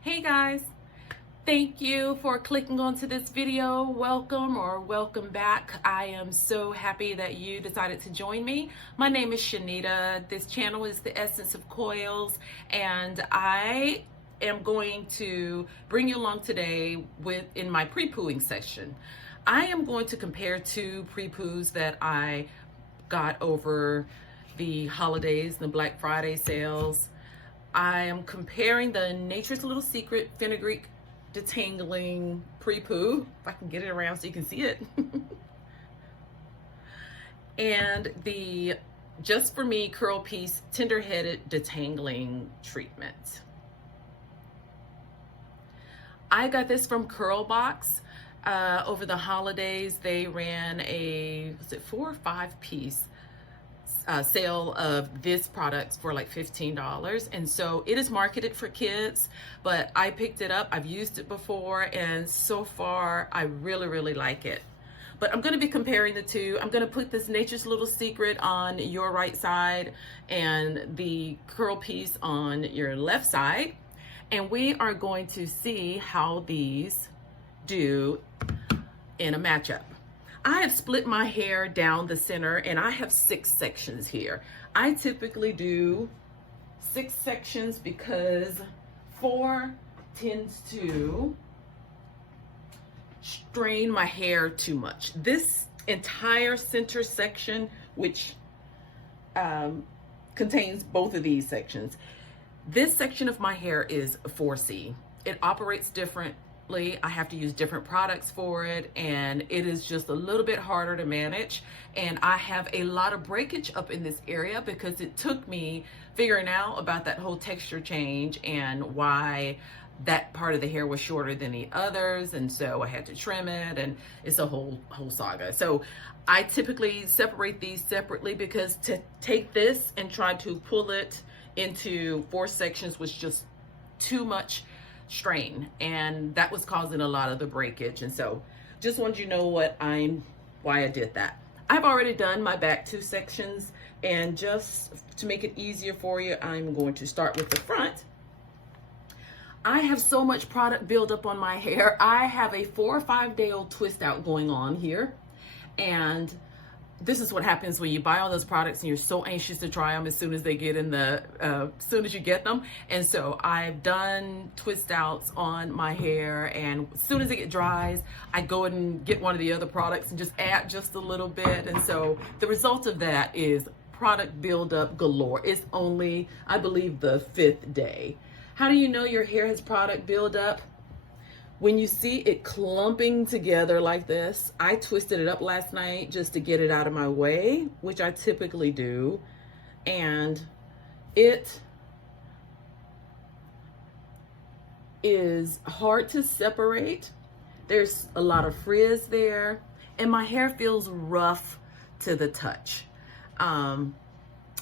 Hey guys, thank you for clicking onto this video. Welcome or welcome back. I am so happy that you decided to join me. My name is Shanita. This channel is The Essence of Coils, and I am going to bring you along today in my pre-pooing section. I am going to compare two prepoos that I got over the holidays, the Black Friday sales. I am comparing the Nature's Little Secret Fenugreek Detangling Prepoo, if I can get it around so you can see it, and the Just For Me Curl Piece Tender-Headed Detangling Treatment. I got this from Curl Box. Over the holidays, they ran a, was it 4 or 5 piece sale of this product for like $15, and so it is marketed for kids, but I picked it up. I've used it before, and so far I really like it. But I'm going to be comparing the two. I'm going to put this Nature's Little Secret on your right side and the curl piece on your left side, and we are going to see how these do in a matchup. I have split my hair down the center, and I have 6 sections here. I typically do 6 sections because 4 tends to strain my hair too much. This entire center section, which contains both of these sections, this section of my hair is 4C. It operates differently. I have to use different products for it, and it is just a little bit harder to manage. And I have a lot of breakage up in this area because it took me figuring out about that whole texture change and why that part of the hair was shorter than the others, and so I had to trim it, and it's a whole saga. So I typically separate these separately because to take this and try to pull it into 4 sections was just too much strain, and that was causing a lot of the breakage. And so just wanted you to know why I did that. I've already done my back 2 sections, and just to make it easier for you, I'm going to start with the front. I have so much product build up on my hair. I have a 4 or 5 day old twist out going on here, and this is what happens when you buy all those products and you're so anxious to try them as soon as they get in the, as soon as you get them. And so I've done twist outs on my hair, and as soon as it dries, I go and get one of the other products and just add just a little bit. And so the result of that is product buildup galore. It's only, I believe, the 5th day. How do you know your hair has product buildup? When you see it clumping together like this. I twisted it up last night just to get it out of my way, which I typically do, and it is hard to separate. There's a lot of frizz there, and my hair feels rough to the touch.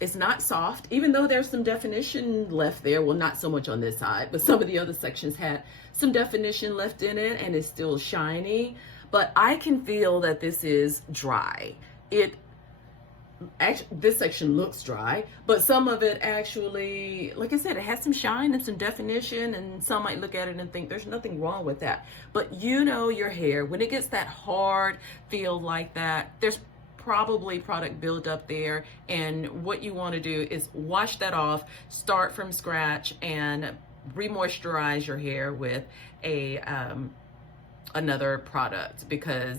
It's not soft, even though there's some definition left there. Well, not so much on this side, but some of the other sections had some definition left in it, and it's still shiny. But I can feel that this is dry. This section looks dry, but some of it actually, like I said, it has some shine and some definition, and some might look at it and think there's nothing wrong with that. But you know your hair, when it gets that hard feel like that, there's probably product buildup there, and what you want to do is wash that off, start from scratch, and re-moisturize your hair with another product, because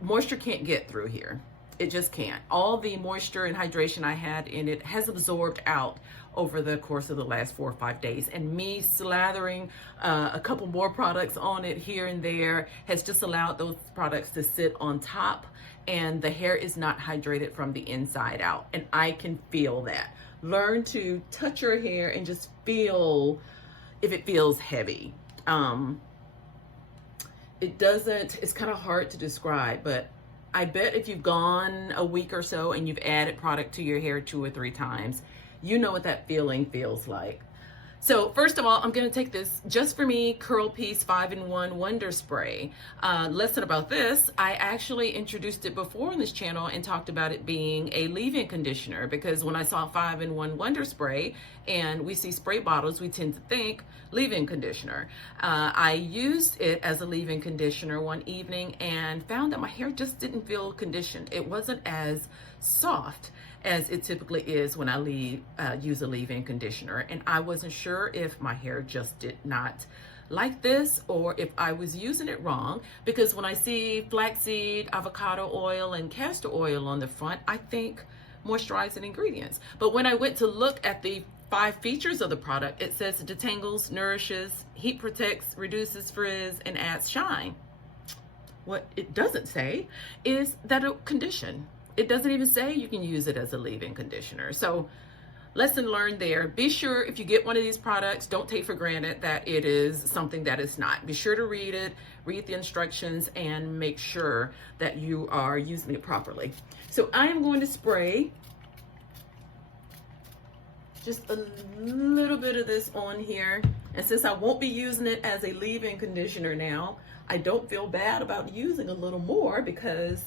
moisture can't get through here. It just can't. All the moisture and hydration I had in it has absorbed out over the course of the last 4 or 5 days, and me slathering a couple more products on it here and there has just allowed those products to sit on top, and the hair is not hydrated from the inside out, and I can feel that. Learn to touch your hair and just feel if it feels heavy. It's kind of hard to describe, but I bet if you've gone a week or so and you've added product to your hair 2 or 3 times, you know what that feeling feels like. So first of all, I'm going to take this Just For Me Curl Piece 5-in-1 Wonder Spray. Lesson about this, I actually introduced it before on this channel and talked about it being a leave-in conditioner, because when I saw 5-in-1 Wonder Spray and we see spray bottles, we tend to think leave-in conditioner. I used it as a leave-in conditioner one evening and found that my hair just didn't feel conditioned. It wasn't as soft as it typically is when I use a leave-in conditioner. And I wasn't sure if my hair just did not like this or if I was using it wrong, because when I see flaxseed, avocado oil, and castor oil on the front, I think moisturizing ingredients. But when I went to look at the 5 features of the product, it says it detangles, nourishes, heat protects, reduces frizz, and adds shine. What it doesn't say is that it'll condition. It doesn't even say you can use it as a leave-in conditioner. So lesson learned there. Be sure if you get one of these products, don't take for granted that it is something that it's not. Be sure to read it, read the instructions, and make sure that you are using it properly. So I am going to spray just a little bit of this on here. And since I won't be using it as a leave-in conditioner now, I don't feel bad about using a little more because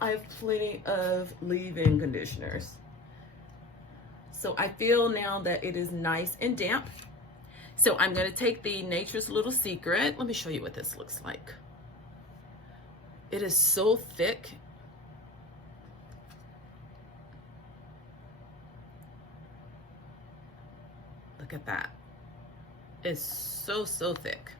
I have plenty of leave-in conditioners. So I feel now that it is nice and damp. So I'm going to take the Nature's Little Secret. Let me show you what this looks like. It is so thick. Look at that. It's so thick.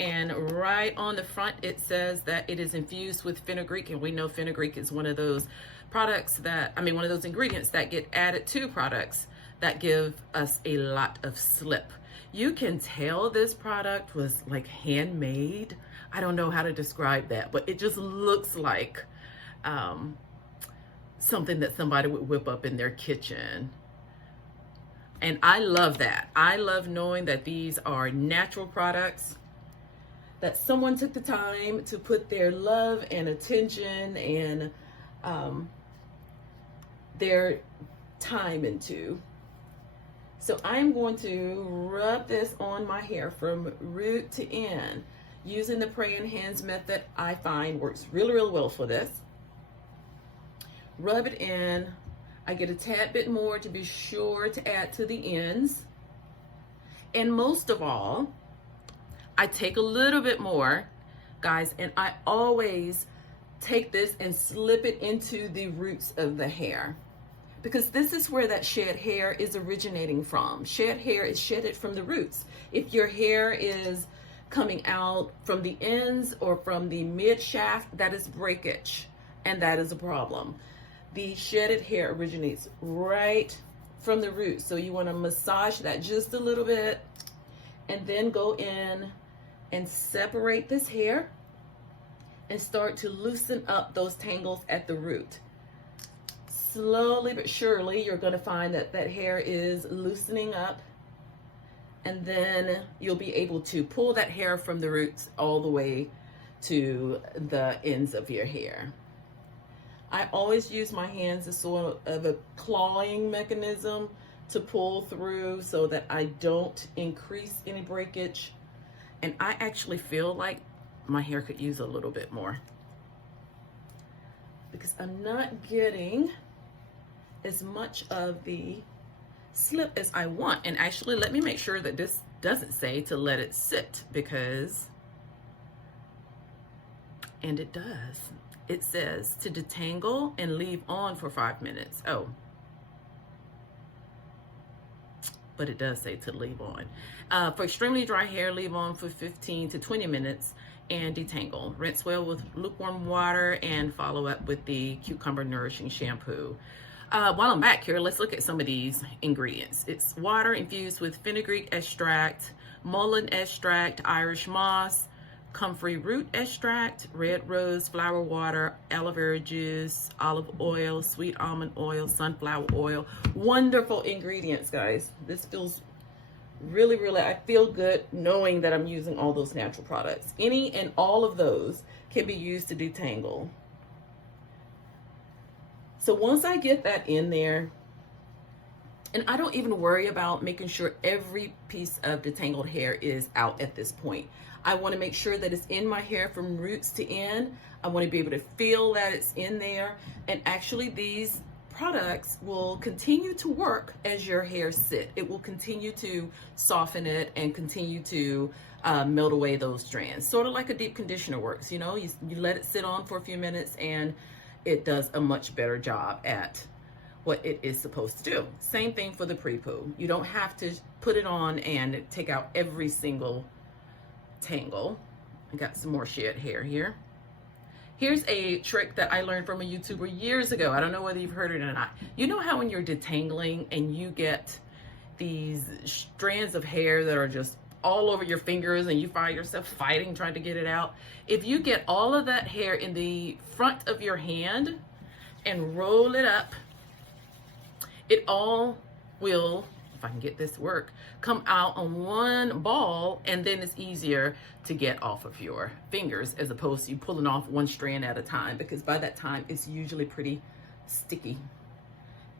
And right on the front, it says that it is infused with fenugreek. And we know fenugreek is one of those products that, one of those ingredients that get added to products that give us a lot of slip. You can tell this product was like handmade. I don't know how to describe that, but it just looks like something that somebody would whip up in their kitchen. And I love that. I love knowing that these are natural products, that someone took the time to put their love and attention and their time into. So I'm going to rub this on my hair from root to end using the praying hands method. I find works really well for this. Rub it in. I get a tad bit more to be sure to add to the ends. And most of all, I take a little bit more, guys, and I always take this and slip it into the roots of the hair, because this is where that shed hair is originating from. Shed hair is shedded from the roots. If your hair is coming out from the ends or from the mid shaft, that is breakage, and that is a problem. The shedded hair originates right from the roots. So you want to massage that just a little bit and then go in and separate this hair and start to loosen up those tangles at the root. Slowly but surely, you're going to find that that hair is loosening up, and then you'll be able to pull that hair from the roots all the way to the ends of your hair. I always use my hands as sort of a clawing mechanism to pull through so that I don't increase any breakage. And I actually feel like my hair could use a little bit more, because I'm not getting as much of the slip as I want. And actually, let me make sure that this doesn't say to let it sit, because, and it does. It says to detangle and leave on for 5 minutes. Oh, but it does say to leave on. For extremely dry hair, leave on for 15 to 20 minutes and detangle. Rinse well with lukewarm water and follow up with the cucumber nourishing shampoo. While I'm back here, let's look at some of these ingredients. It's water infused with fenugreek extract, mullein extract, Irish moss, comfrey root extract, red rose flower water, aloe vera juice, olive oil, sweet almond oil, sunflower oil. Wonderful ingredients, guys. This feels really, I feel good knowing that I'm using all those natural products. Any and all of those can be used to detangle. So once I get that in there, And I don't even worry about making sure every piece of detangled hair is out at this point. I want to make sure that it's in my hair from roots to end. I want to be able to feel that it's in there. And actually these products will continue to work as your hair sit. It will continue to soften it and continue to melt away those strands. Sort of like a deep conditioner works, you know, you let it sit on for a few minutes and it does a much better job at what it is supposed to do. Same thing for the Prepoo. You don't have to put it on and take out every single tangle. I got some more shed hair here. Here's a trick that I learned from a YouTuber years ago. I don't know whether you've heard it or not. You know how when you're detangling and you get these strands of hair that are just all over your fingers and you find yourself fighting trying to get it out? If you get all of that hair in the front of your hand and roll it up, it all will, if I can get this to work, come out on one ball, and then it's easier to get off of your fingers as opposed to you pulling off one strand at a time, because by that time it's usually pretty sticky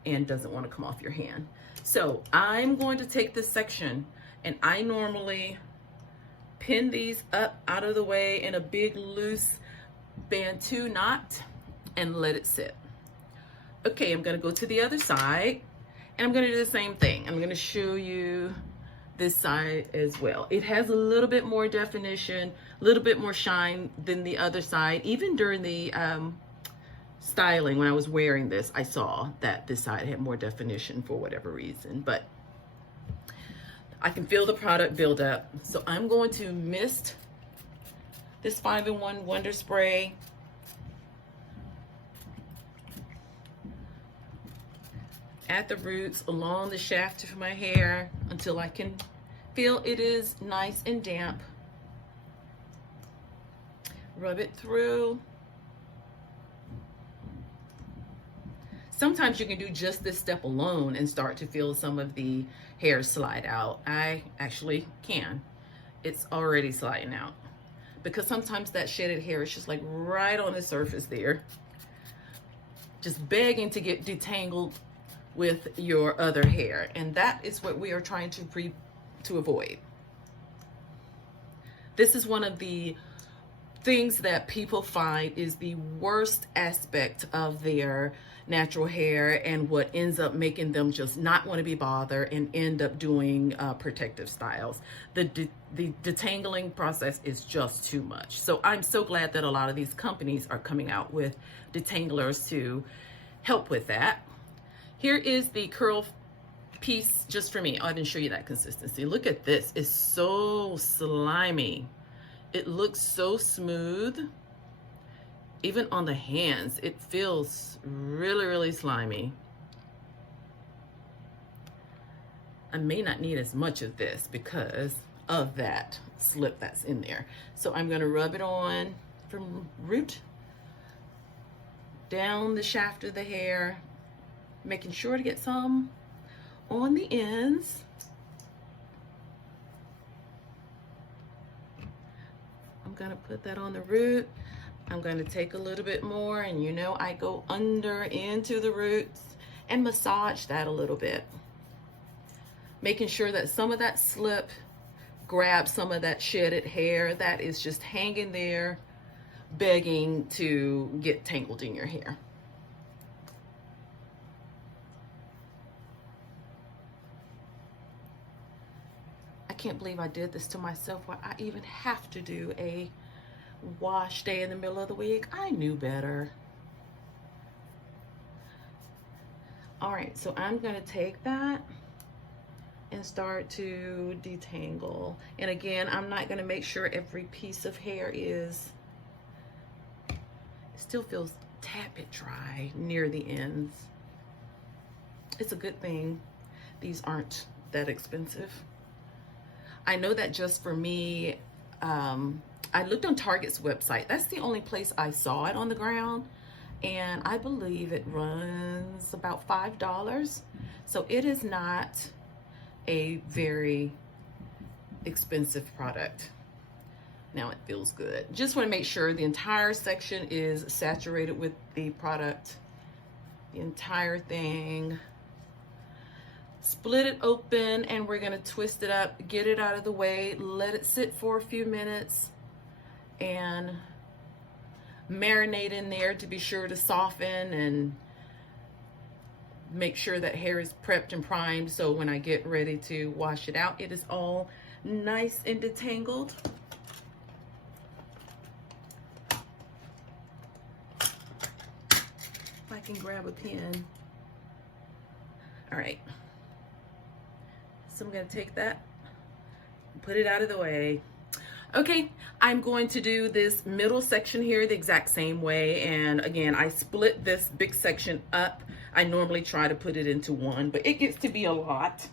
and doesn't want to come off your hand. So I'm going to take this section and I normally pin these up out of the way in a big loose Bantu knot and let it sit. Okay, I'm gonna go to the other side and I'm gonna do the same thing. I'm gonna show you this side as well. It has a little bit more definition, a little bit more shine than the other side. Even during the styling, when I was wearing this, I saw that this side had more definition for whatever reason, but I can feel the product build up. So I'm going to mist this 5-in-1 Wonder Spray at the roots along the shaft of my hair until I can feel it is nice and damp. Rub it through. Sometimes you can do just this step alone and start to feel some of the hair slide out. I actually can. It's already sliding out because sometimes that shedded hair is just like right on the surface there, just begging to get detangled with your other hair, and that is what we are trying to avoid. This is one of the things that people find is the worst aspect of their natural hair, and what ends up making them just not want to be bothered and end up doing protective styles. The detangling process is just too much. So I'm so glad that a lot of these companies are coming out with detanglers to help with that. Here is the curl piece just for me. Oh, I didn't show you that consistency. Look at this. It's so slimy. It looks so smooth. Even on the hands, it feels really, really slimy. I may not need as much of this because of that slip that's in there. So I'm going to rub it on from root down the shaft of the hair, making sure to get some on the ends. I'm gonna put that on the root. I'm gonna take a little bit more, and you know I go under into the roots and massage that a little bit, making sure that some of that slip grabs some of that shedded hair that is just hanging there, begging to get tangled in your hair. I can't believe I did this to myself where I even have to do a wash day in the middle of the week. I knew better. All right, so I'm gonna take that and start to detangle. And again, I'm not gonna make sure every piece of hair is, it still feels a tad bit dry near the ends. It's a good thing these aren't that expensive. I know that just for me, I looked on Target's website. That's the only place I saw it on the ground. And I believe it runs about $5. So it is not a very expensive product. Now it feels good. Just want to make sure the entire section is saturated with the product. The entire thing. split it open, and we're gonna twist it up, get it out of the way, let it sit for a few minutes, and marinate in there to be sure to soften and make sure that hair is prepped and primed, so when I get ready to wash it out, it is all nice and detangled. If I can grab a pen. All right. So I'm gonna take that, put it out of the way. Okay, I'm going to do this middle section here the exact same way. And again, I split this big section up. I normally try to put it into one, but it gets to be a lot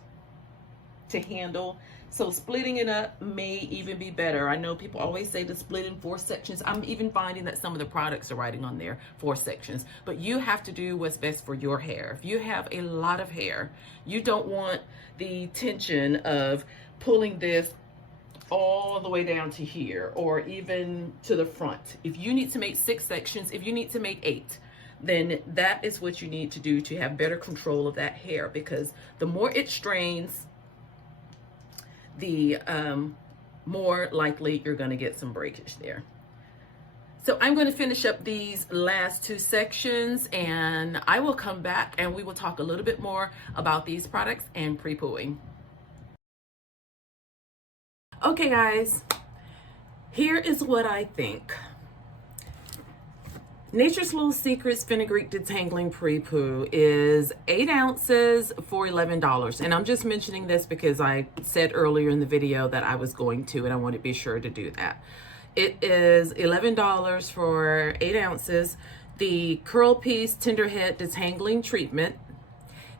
to handle. So splitting it up may even be better. I know people always say to split in 4 sections. I'm even finding that some of the products are writing on there 4 sections, but you have to do what's best for your hair. If you have a lot of hair, you don't want the tension of pulling this all the way down to here or even to the front. If you need to make 6 sections, if you need to make 8, then that is what you need to do to have better control of that hair, because the more it strains, the more likely you're going to get some breakage there. So I'm going to finish up these last 2 sections, and I will come back and we will talk a little bit more about these products and pre-pooing. Okay guys, here is what I think. Nature's Little Secrets Fenugreek Detangling Prepoo is 8 ounces for $11. And I'm just mentioning this because I said earlier in the video that I was going to, and I want to be sure to do that. It is $11 for 8 ounces. The Curl Piece Tender Head Detangling Treatment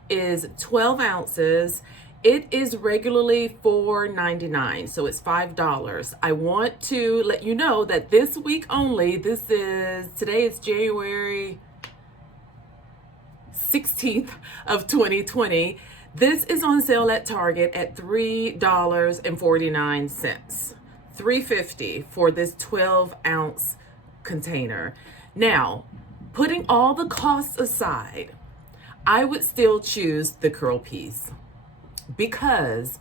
is 12 ounces. It is regularly $4.99, so it's $5. I want to let you know that this week only, today is January 16th of 2020. This is on sale at Target at $3.49. $3.50 for this 12-ounce container. Now, putting all the costs aside, I would still choose the Curl Piece, because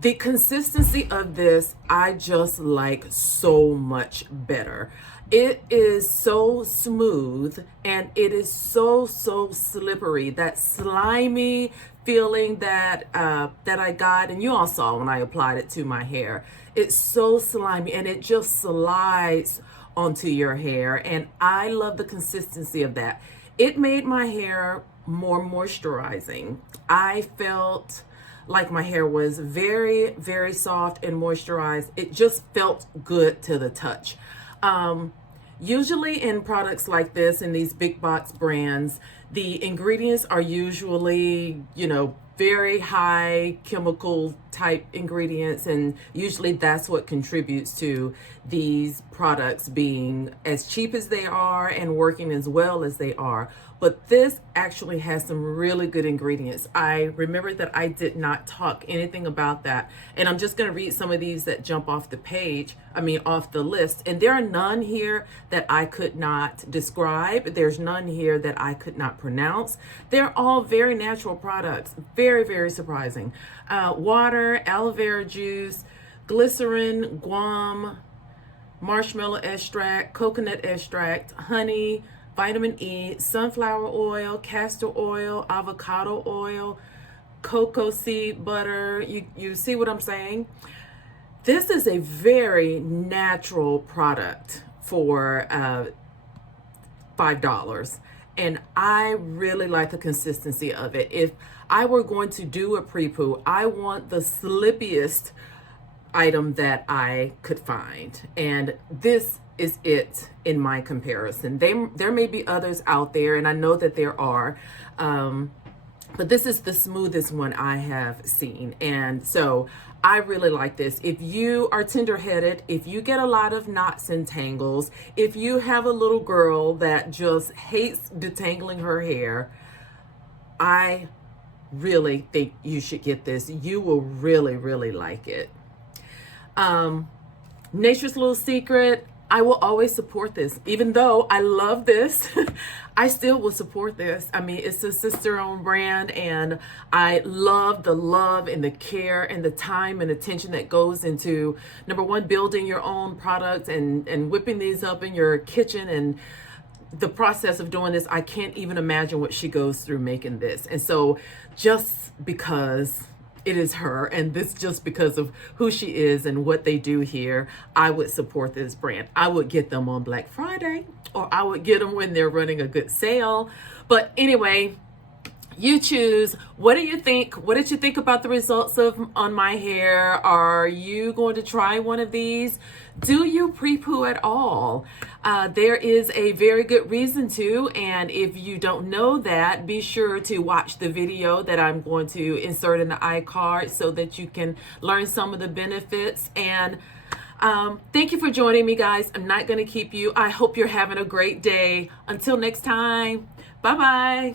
the consistency of this, I just like so much better. It is so smooth and it is so slippery. That slimy feeling that that I got, and you all saw when I applied it to my hair. It's so slimy and it just slides onto your hair, and I love the consistency of that. It made my hair more moisturizing. I felt like my hair was very soft and moisturized. It just felt good to the touch. Usually in products like this, in these big box brands, the ingredients are usually, you know, very high chemical type ingredients, and usually that's what contributes to these products being as cheap as they are and working as well as they are. But this actually has some really good ingredients. I remember that I did not talk anything about that, and I'm just going to read some of these that jump off the page, off the list. And there are none here that I could not describe. There's none here that I could not pronounce. They're all very natural products, very surprising. Water, aloe vera juice, glycerin, guam, marshmallow extract, coconut extract, honey, vitamin E, sunflower oil, castor oil, avocado oil, cocoa seed butter. You see what I'm saying? This is a very natural product for $5. And I really like the consistency of it. If I were going to do a pre-poo, I want the slippiest item that I could find. And this is it in my comparison. There may be others out there, and I know that there are, but this is the smoothest one I have seen. And so I really like this. If you are tender-headed, if you get a lot of knots and tangles, if you have a little girl that just hates detangling her hair, I really think you should get this. You will really like it. Nature's Little Secret, I will always support this. Even though I love this, I still will support this. I mean, it's a sister-owned brand, and I love the love and the care and the time and attention that goes into, number one, building your own products and whipping these up in your kitchen, and the process of doing this. I can't even imagine what she goes through making this. And so just because it is her, and this just because of who she is and what they do here, I would support this brand. I would get them on Black Friday, or I would get them when they're running a good sale. But anyway, you choose. What do you think? What did you think about the results of on my hair? Are you going to try one of these? Do you pre-poo at all? There is a very good reason to, and if you don't know that, be sure to watch the video that I'm going to insert in the iCard so that you can learn some of the benefits. And thank you for joining me, guys. I'm not going to keep you. I hope you're having a great day. Until next time, bye-bye.